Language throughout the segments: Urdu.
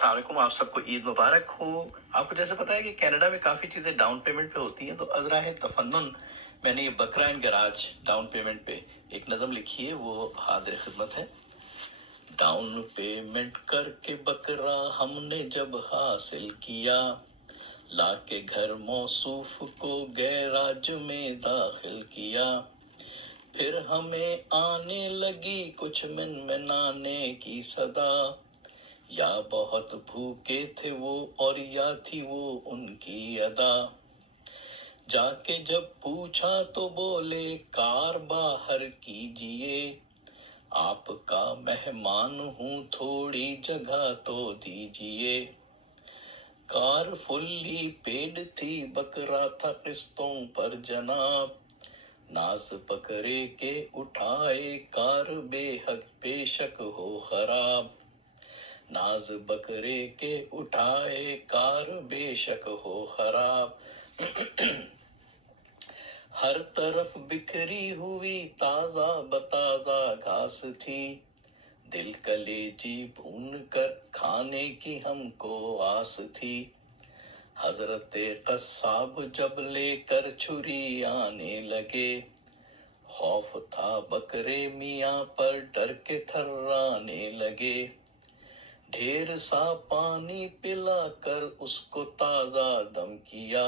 السلام علیکم، آپ سب کو عید مبارک ہو۔ آپ کو جیسے پتا ہے کہ کینیڈا میں کافی چیزیں ڈاؤن پیمنٹ پہ ہوتی ہیں، تو ازرا ہے تفنن میں نے یہ بکرا اینڈ گراج ڈاؤن پیمنٹ پہ ایک نظم لکھی ہے، وہ حاضر خدمت ہے۔ ڈاؤن پیمنٹ کر کے بکرا ہم نے جب حاصل کیا، لا کے گھر موصوف کو گیراج میں داخل کیا، پھر ہمیں آنے لگی کچھ منانے کی صدا، یا بہت بھوکے تھے وہ اور یا تھی وہ ان کی ادا۔ جا کے جب پوچھا تو بولے کار باہر کیجئے، آپ کا مہمان ہوں تھوڑی جگہ تو دیجئے۔ کار فلی پیڈ تھی، بکرا تھا قسطوں پر جناب، ناز بکرے کے اٹھائے کار بے شک ہو خراب، ناز بکرے کے اٹھائے کار بے شک ہو خراب۔ ہر طرف بکھری ہوئی تازہ بتازہ گھاس تھی، دل کلیجی بھون کر کھانے کی ہم کو آس تھی۔ حضرت قصاب جب لے کر چھری آنے لگے، خوف تھا بکرے میاں پر ڈر کے تھرانے لگے۔ ڈھیر سا پانی پلا کر اس کو تازہ دم کیا،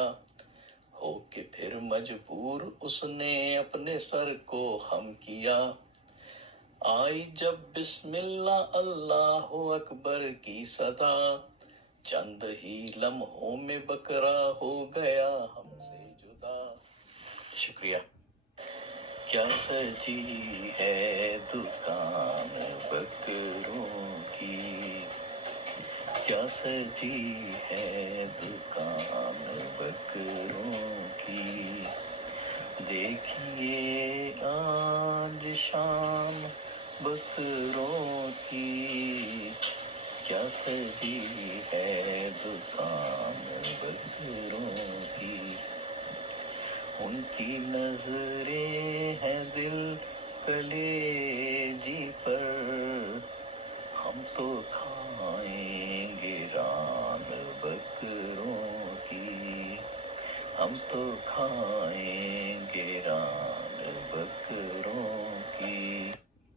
ہو کے پھر مجبور اس نے اپنے سر کو خم کیا۔ آئی جب بسم اللہ اللہ اکبر کی صدا، چند ہی لمحوں میں بکرا ہو گیا ہم سے جدا۔ شکریہ۔ کیا سجی ہے دکان بکروں کی، کیا سجی ہے دکان بکروں کی، دیکھیے آج شام بکروں کی، کیا سجی ہے دکان بکروں کی۔ ان کی نظریں ہیں دل کلیجی پر، ہم تو کھائیں گے ران بکروں کی، ہم تو کھائیں گے ران بکروں